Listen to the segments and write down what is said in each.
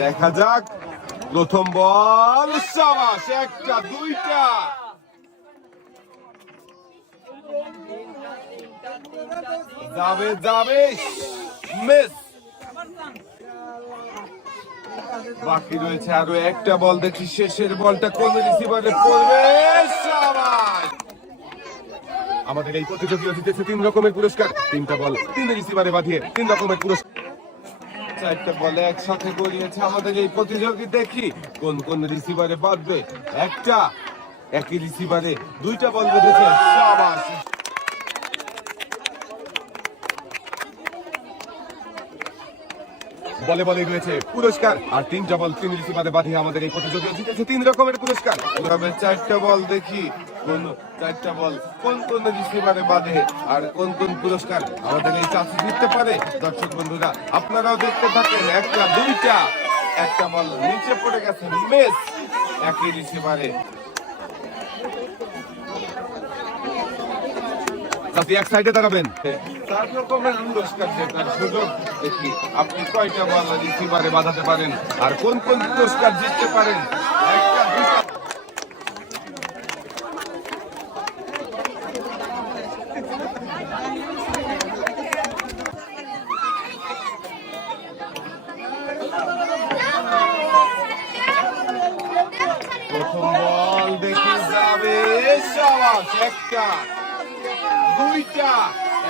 দেখা যাক প্রথম বল, সাবাস, একটা দুইটা। যাবে যাবে, মিস। বাকি রয়েছে আরো একটা বল, দেখি শেষের বলটা কোন রিসিভারে পড়বে। সাবাস। আমাদের এই প্রতিযোগিতা জিতেছে 3 রকমের পুরস্কার, 3টা বল 3 রিসিভারে বাঁধিয়ে 3 রকমের পুরস্কার। 4টা বলে একসাথে গড়িয়েছে আমাদের এই প্রতিযোগী, দেখি কোন কোন রিসিভারে বাঁধবে। একটা একই রিসিভারে 2টা বল বেঁধেছে। সাবাস। বলে বলে রয়েছে পুরস্কার, আর 3টা বল 3 রিসিভারে বাঁধিয়ে আমাদের এই প্রতিযোগী জিতেছে 3 রকমের পুরস্কার। তবে 4টা বল দেখি কোন 4টা বল কোন কোন রিসিভারে বাঁধে আর কোন কোন পুরস্কার আমাদের এই চাষি জিততে পারে। দর্শক বন্ধুরা, আপনারাও দেখতে থাকেন। একটা দুইটা, একটা বল নিচে পড়ে গেছে, মিস। একই রিসিভারে আপনি এক সাইডে দাঁড়াবেন। 4 রকমের পুরস্কার জেতার সুযোগ, দেখি আপনি কয়টা বল রিসিভারে বাঁধাতে পারেন আর কোন কোন পুরস্কার জিততে পারেন। একটা দুইটা। প্রথম বল দেখি যাবে, সাবাস, একটা দুইটা।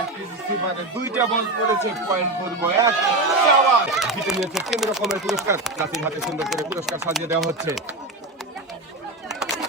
একই রিসিভারে 2টা বল পড়েছে, পয়েন্ট করবো 1। সাবাস। জিতে নিয়েছে 3 রকমের পুরস্কার। জাতির হাতে সুন্দর করে পুরস্কার সাজিয়ে দেওয়া হচ্ছে।